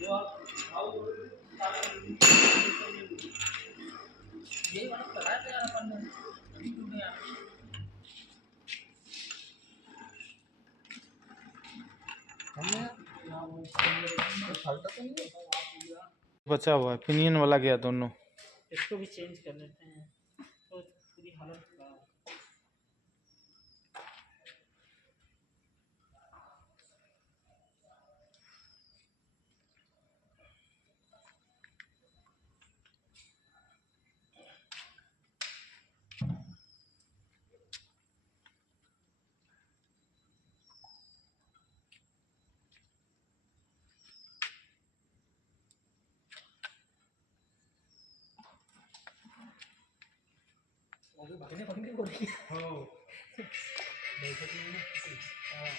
यही वाला कराया था यार अपन ने, अभी क्यों नहीं आया? बचा हुआ है पिनियन वाला गया दोनों। इसको भी चेंज कर लेते हैं तो पूरी हालत खराब है। भागने भागने को रही है। हाँ बैठक में ना। हाँ